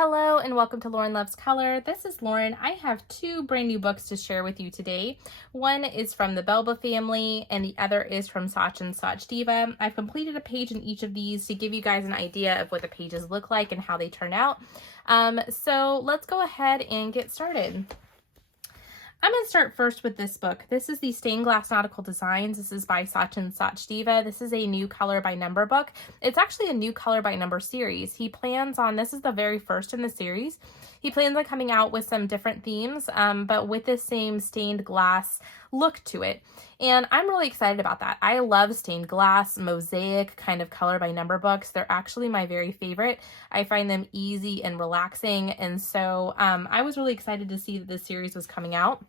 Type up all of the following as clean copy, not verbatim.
Hello and welcome to Lauren Loves Color. This is Lauren. I have two brand new books to share with you today. One is from the Belba family and the other is from Sachin Sachdeva. I've completed a page in each of these to give you guys an idea of what the pages look like and how they turn out. So let's go ahead and get started. I'm going to start first with this book. This is the Stained Glass Nautical Designs. This is by Sachin Sachdeva. This is a new color by number book. It's actually a new color by number series. He plans on, this is the very first in the series. He plans on coming out with some different themes, but with this same stained glass look to it. And I'm really excited about that. I love stained glass, mosaic kind of color by number books. They're actually my very favorite. I find them easy and relaxing. And so I was really excited to see that this series was coming out.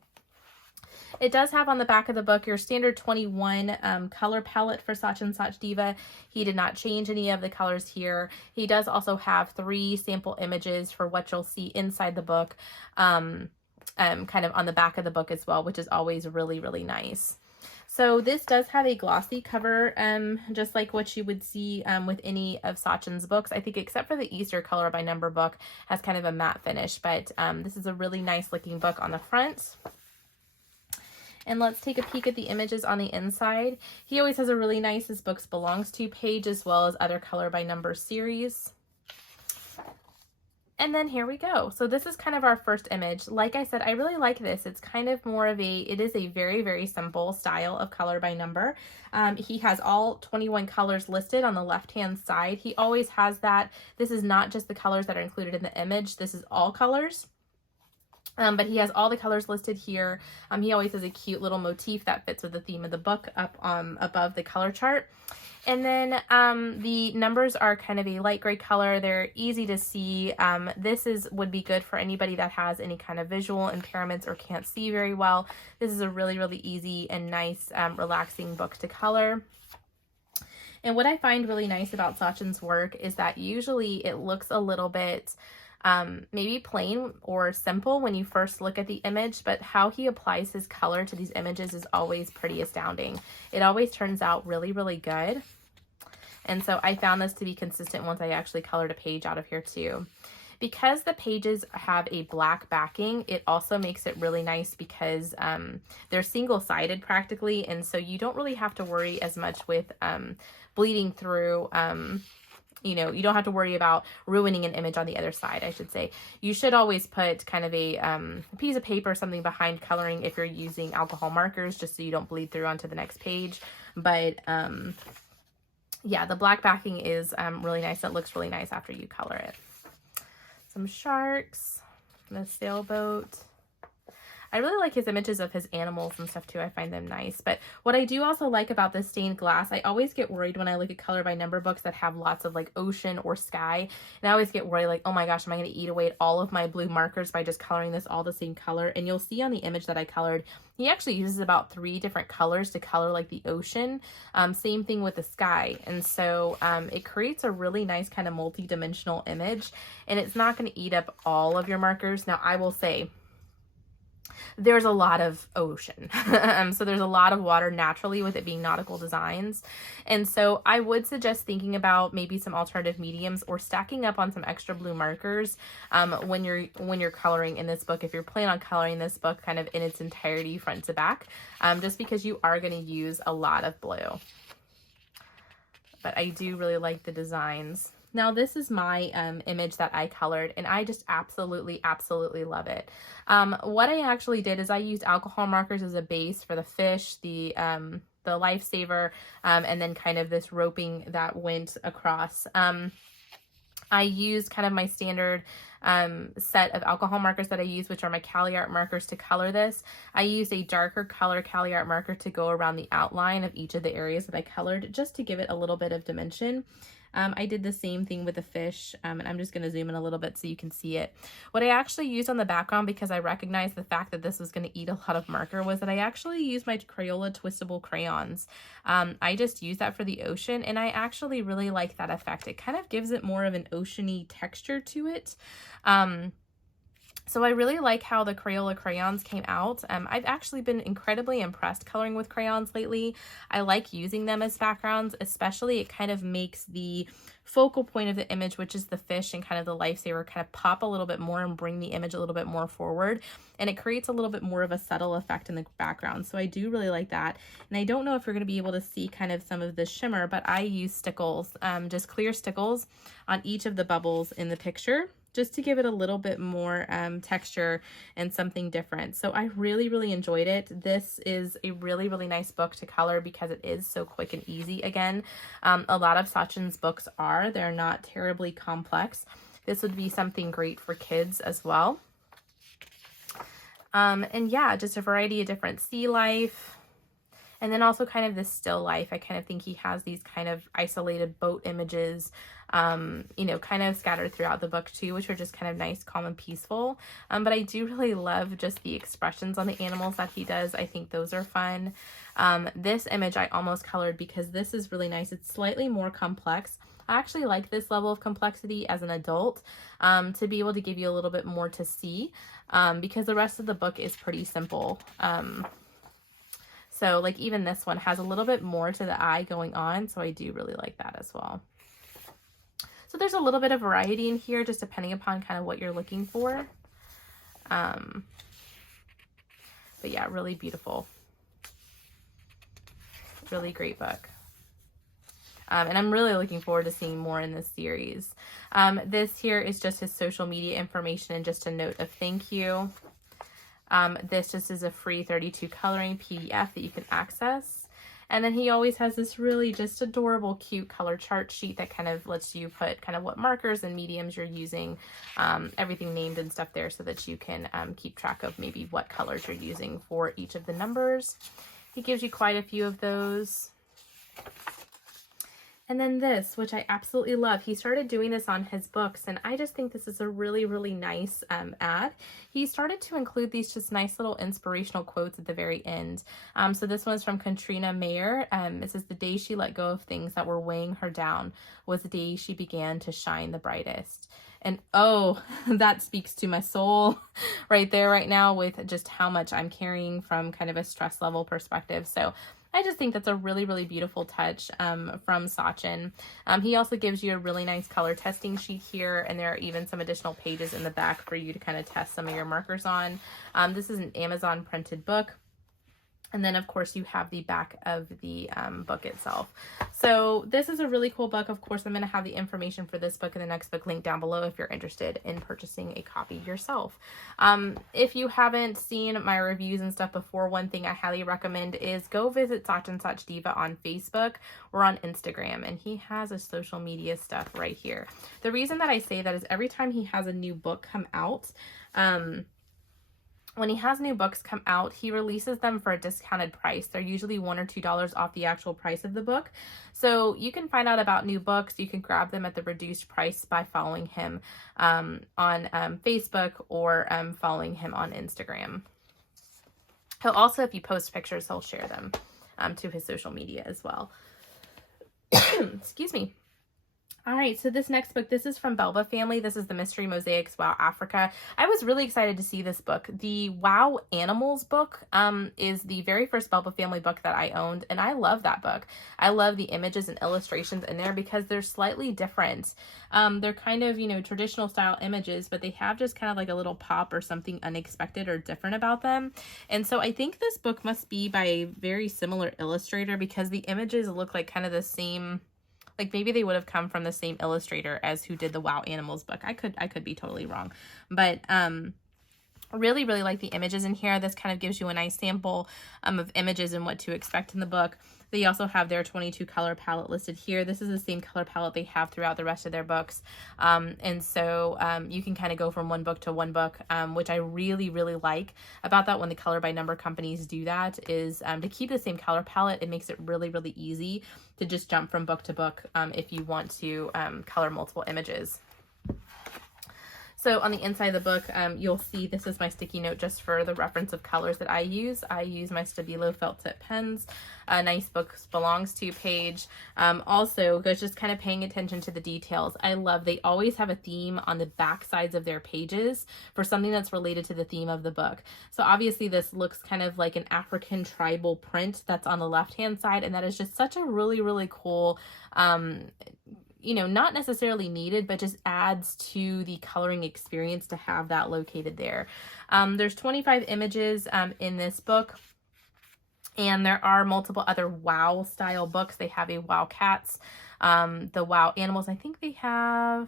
It does have on the back of the book your standard 21 color palette for Sachin Sachdeva. He did not change any of the colors here. He does also have 3 sample images for what you'll see inside the book, kind of on the back of the book as well, which is always really, really nice. So this does have a glossy cover, just like what you would see with any of Sachin's books. I think except for the Easter color by number book has kind of a matte finish, but this is a really nice looking book on the front. And let's take a peek at the images on the inside. He always has a really nice This Books Belongs To page as well as other color by number series. And then here we go. So this is kind of our first image. Like I said, I really like this. It's kind of more of it is a very, very simple style of color by number. He has all 21 colors listed on the left-hand side. He always has that. This is not just the colors that are included in the image. This is all colors. But he has all the colors listed here. He always has a cute little motif that fits with the theme of the book up above the color chart. And then the numbers are kind of a light gray color. They're easy to see. This would be good for anybody that has any kind of visual impairments or can't see very well. This is a really, really easy and nice, relaxing book to color. And what I find really nice about Sachin's work is that usually it looks a little bit maybe plain or simple when you first look at the image, but how he applies his color to these images is always pretty astounding. It always turns out really, really good. And so I found this to be consistent once I actually colored a page out of here too. Because the pages have a black backing, it also makes it really nice because they're single-sided practically, and so you don't really have to worry as much with bleeding through. You know, you don't have to worry about ruining an image on the other side, I should say. You should always put kind of a piece of paper or something behind coloring if you're using alcohol markers, just so you don't bleed through onto the next page. But yeah, the black backing is really nice. It looks really nice after you color it. Some sharks, the sailboat. I really like his images of his animals and stuff too. I find them nice. But what I do also like about this stained glass, I always get worried when I look at color by number books that have lots of like ocean or sky. And I always get worried like, oh my gosh, am I going to eat away at all of my blue markers by just coloring this all the same color? And you'll see on the image that I colored, he actually uses about 3 different colors to color like the ocean. Same thing with the sky. And so it creates a really nice kind of multi-dimensional image. And it's not going to eat up all of your markers. Now, I will say, there's a lot of ocean. So there's a lot of water naturally with it being nautical designs. And so I would suggest thinking about maybe some alternative mediums or stacking up on some extra blue markers when you're coloring in this book, if you're planning on coloring this book kind of in its entirety front to back, just because you are going to use a lot of blue. But I do really like the designs. Now this is my image that I colored, and I just absolutely, absolutely love it. What I actually did is I used alcohol markers as a base for the fish, the lifesaver, and then kind of this roping that went across. I used kind of my standard set of alcohol markers that I use, which are my Cali Art markers to color this. I used a darker color Cali Art marker to go around the outline of each of the areas that I colored, just to give it a little bit of dimension. I did the same thing with the fish, and I'm just going to zoom in a little bit so you can see it. What I actually used on the background, because I recognized the fact that this was going to eat a lot of marker, was that I actually used my Crayola twistable crayons. I just used that for the ocean, and I actually really like that effect. It kind of gives it more of an oceany texture to it. So I really like how the Crayola crayons came out. I've actually been incredibly impressed coloring with crayons lately. I like using them as backgrounds, especially it kind of makes the focal point of the image, which is the fish and kind of the lifesaver, kind of pop a little bit more and bring the image a little bit more forward. And it creates a little bit more of a subtle effect in the background. So I do really like that. And I don't know if you're going to be able to see kind of some of the shimmer, but I use stickles, just clear stickles on each of the bubbles in the picture, just to give it a little bit more texture and something different. So I really, really enjoyed it. This is a really, really nice book to color because it is so quick and easy. Again, a lot of Sachin's books are. They're not terribly complex. This would be something great for kids as well. And yeah, just a variety of different sea life. And then also kind of this still life. I kind of think he has these kind of isolated boat images, you know, kind of scattered throughout the book too, which are just kind of nice, calm, and peaceful. But I do really love just the expressions on the animals that he does. I think those are fun. This image I almost colored because this is really nice. It's slightly more complex. I actually like this level of complexity as an adult, to be able to give you a little bit more to see, because the rest of the book is pretty simple. So like even this one has a little bit more to the eye going on. So I do really like that as well. So there's a little bit of variety in here, just depending upon kind of what you're looking for. But yeah, really beautiful. Really great book. And I'm really looking forward to seeing more in this series. This here is just his social media information and just a note of thank you. This just is a free 32 coloring PDF that you can access. And then he always has this really just adorable, cute color chart sheet that kind of lets you put kind of what markers and mediums you're using, everything named and stuff there so that you can keep track of maybe what colors you're using for each of the numbers. He gives you quite a few of those. And then this, which I absolutely love. He started doing this on his books, and I just think this is a really, really nice ad. He started to include these just nice little inspirational quotes at the very end. So this one's from Katrina Mayer. It says, "The day she let go of things that were weighing her down was the day she began to shine the brightest." And oh, that speaks to my soul right there, right now, with just how much I'm carrying from kind of a stress level perspective. So I just think that's a really, really beautiful touch from Sachin. He also gives you a really nice color testing sheet here, and there are even some additional pages in the back for you to kind of test some of your markers on. This is an Amazon printed book. And then, of course, you have the back of the book itself. So this is a really cool book. Of course, I'm going to have the information for this book and the next book linked down below if you're interested in purchasing a copy yourself. If you haven't seen my reviews and stuff before, one thing I highly recommend is go visit Sachdeva on Facebook or on Instagram. And he has a social media stuff right here. The reason that I say that is every time he has a new book come out, when he has new books come out, he releases them for a discounted price. They're usually $1 or $2 off the actual price of the book. So you can find out about new books. You can grab them at the reduced price by following him on Facebook or following him on Instagram. He'll also, if you post pictures, he'll share them to his social media as well. Excuse me. All right, so this next book, this is from Belba family. This is the Mystery Mosaics Wow Africa. I was really excited to see this book. The Wow Animals book is the very first Belba family book that I owned, and I love that book. I love the images and illustrations in there because they're slightly different. They're kind of, you know, traditional style images, but they have just kind of like a little pop or something unexpected or different about them. And so I think this book must be by a very similar illustrator because the images look like kind of the same. Like maybe they would have come from the same illustrator as who did the Wow Animals book. I could be totally wrong. But really, really like the images in here. This kind of gives you a nice sample of images and what to expect in the book. They also have their 22 color palette listed here. This is the same color palette they have throughout the rest of their books. And so you can kind of go from one book to one book, which I really, really like about that when the color by number companies do that is to keep the same color palette. It makes it really, really easy to just jump from book to book if you want to color multiple images. So on the inside of the book, you'll see this is my sticky note just for the reference of colors that I use. I use my Stabilo felt tip pens. A nice books belongs to page. Also goes just kind of paying attention to the details. I love, they always have a theme on the back sides of their pages for something that's related to the theme of the book. So obviously this looks kind of like an African tribal print that's on the left-hand side, and that is just such a really, really cool, you know, not necessarily needed, but just adds to the coloring experience to have that located there. There's 25 images in this book, and there are multiple other WOW style books. They have a WOW Cats, the WOW Animals. I think they have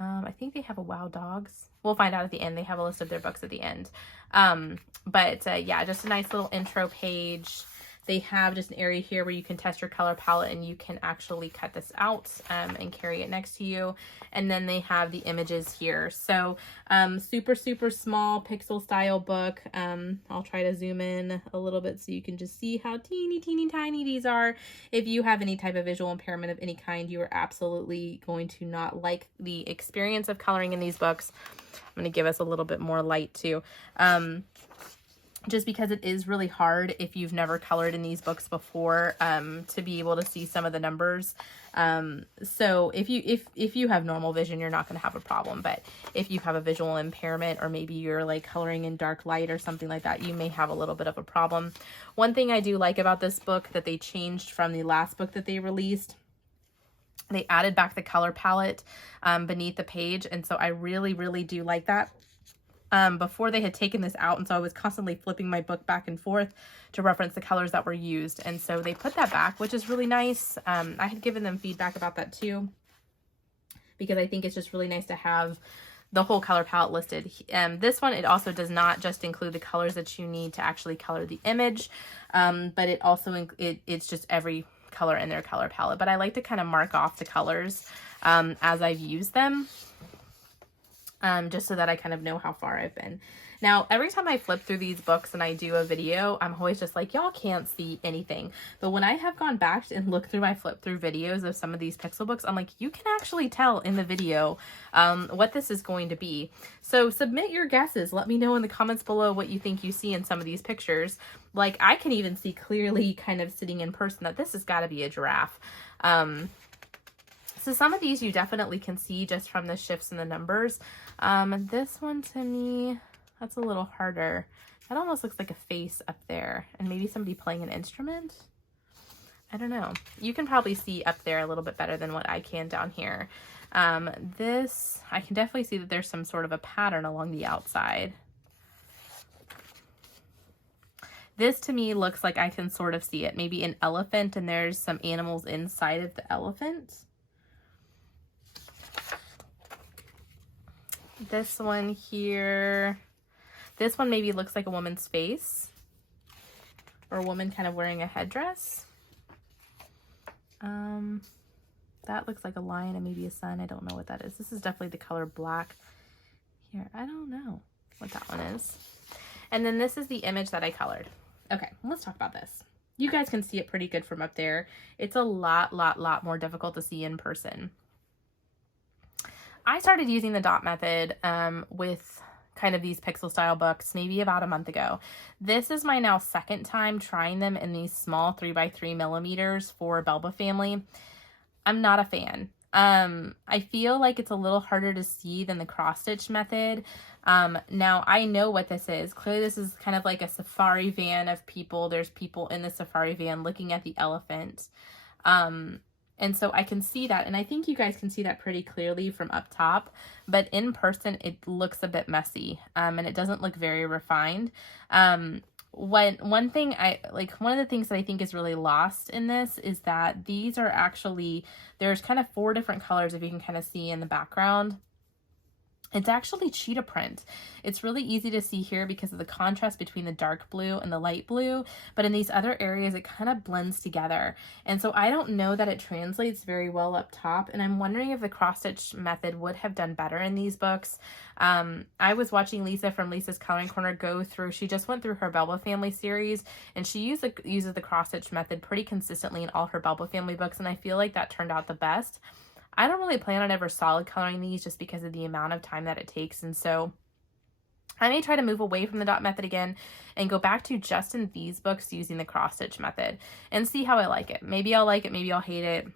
a WOW Dogs. We'll find out at the end. They have a list of their books at the end. Yeah, just a nice little intro page. They have just an area here where you can test your color palette, and you can actually cut this out and carry it next to you. And then they have the images here. So super, super small pixel style book. I'll try to zoom in a little bit so you can just see how teeny, teeny, tiny these are. If you have any type of visual impairment of any kind, you are absolutely going to not like the experience of coloring in these books. I'm going to give us a little bit more light too. Just because it is really hard if you've never colored in these books before, to be able to see some of the numbers. So if you have normal vision, you're not going to have a problem. But if you have a visual impairment, or maybe you're like coloring in dark light or something like that, you may have a little bit of a problem. One thing I do like about this book that they changed from the last book that they released, they added back the color palette beneath the page. And so I really, really do like that. Before they had taken this out, and so I was constantly flipping my book back and forth to reference the colors that were used, and so they put that back, which is really nice. I had given them feedback about that too, because I think it's just really nice to have the whole color palette listed. This one, it also does not just include the colors that you need to actually color the image, but it also it's just every color in their color palette. But I like to kind of mark off the colors as I've used them. Just so that I kind of know how far I've been. Now, every time I flip through these books and I do a video, I'm always just like, y'all can't see anything. But when I have gone back and looked through my flip through videos of some of these pixel books, I'm like, you can actually tell in the video what this is going to be. So submit your guesses. Let me know in the comments below what you think you see in some of these pictures. Like, I can even see clearly kind of sitting in person that this has got to be a giraffe. So some of these you definitely can see just from the shifts in the numbers. This one to me, that's a little harder. That almost looks like a face up there, and maybe somebody playing an instrument. I don't know. You can probably see up there a little bit better than what I can down here. This, I can definitely see that there's some sort of a pattern along the outside. This to me looks like I can sort of see it. Maybe an elephant, and there's some animals inside of the elephant. This one here, this one maybe looks like a woman's face, or a woman kind of wearing a headdress. That looks like a lion and maybe a sun. I don't know what that is. This is definitely the color black here. I don't know what that one is. And then this is the image that I colored. Okay, let's talk about this. You guys can see it pretty good from up there. It's a lot more difficult to see in person. I started using the dot method with kind of these pixel style books maybe about a month ago. This is my now second time trying them in these small 3x3 millimeters for Belba family. I'm not a fan. I feel like it's a little harder to see than the cross stitch method. Now I know what this is. Clearly this is kind of like a safari van of people. There's people in the safari van looking at the elephant. And so I can see that, and I think you guys can see that pretty clearly from up top, but in person it looks a bit messy, and it doesn't look very refined. One of the things that I think is really lost in this is that these are actually, there's kind of 4 different colors, if you can kind of see in the background. It's actually cheetah print. It's really easy to see here because of the contrast between the dark blue and the light blue, but in these other areas it kind of blends together. And so I don't know that it translates very well up top, and I'm wondering if the cross stitch method would have done better in these books. I was watching Lisa from Lisa's Coloring Corner go through, she just went through her Belba family series, and she uses the cross stitch method pretty consistently in all her Belba family books, and I feel like that turned out the best. I don't really plan on ever solid coloring these just because of the amount of time that it takes. And so I may try to move away from the dot method again and go back to just in these books using the cross stitch method and see how I like it. Maybe I'll like it, maybe I'll hate it.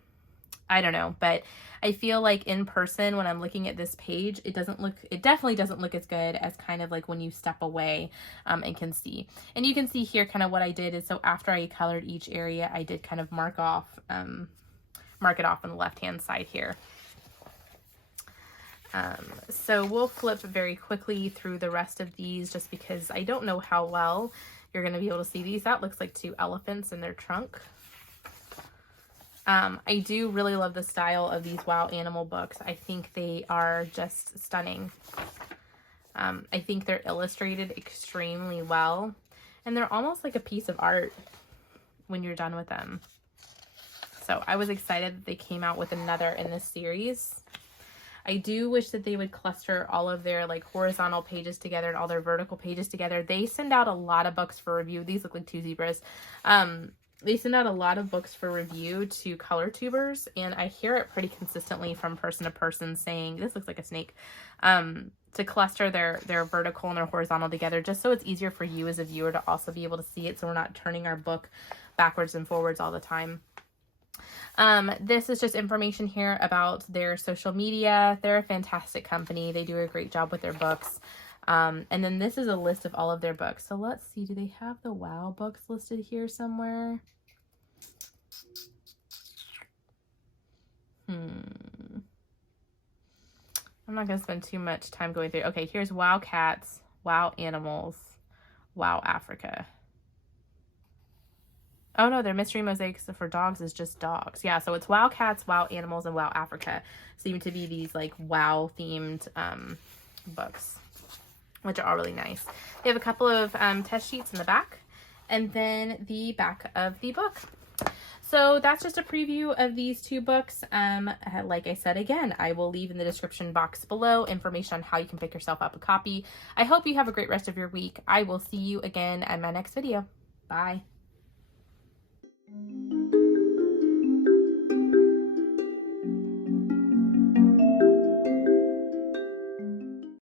I don't know, but I feel like in person when I'm looking at this page, it definitely doesn't look as good as kind of like when you step away and can see. And you can see here kind of what I did is, so after I colored each area, I did kind of mark it off on the left-hand side here. So we'll flip very quickly through the rest of these just because I don't know how well you're going to be able to see these. That looks like two elephants in their trunk. I do really love the style of these Wow Animal books. I think they are just stunning. I think they're illustrated extremely well, and they're almost like a piece of art when you're done with them. So I was excited that they came out with another in this series. I do wish that they would cluster all of their like horizontal pages together and all their vertical pages together. They send out a lot of books for review. These look like two zebras. They send out a lot of books for review to color tubers, and I hear it pretty consistently from person to person saying, this looks like a snake, to cluster their vertical and their horizontal together just so it's easier for you as a viewer to also be able to see it, so we're not turning our book backwards and forwards all the time. This is just information here about their social media. They're a fantastic company. They do a great job with their books. And then this is a list of all of their books. So let's see, do they have the Wow books listed here somewhere? I'm not going to spend too much time going through. Okay, here's Wow Cats, Wow Animals, Wow Africa. Oh no, their mystery mosaics for dogs is just dogs. Yeah, so it's Wow Cats, Wow Animals, and Wow Africa seem to be these like Wow themed books, which are all really nice. They have a couple of test sheets in the back, and then the back of the book. So that's just a preview of these two books. Like I said, again, I will leave in the description box below information on how you can pick yourself up a copy. I hope you have a great rest of your week. I will see you again at my next video. Bye.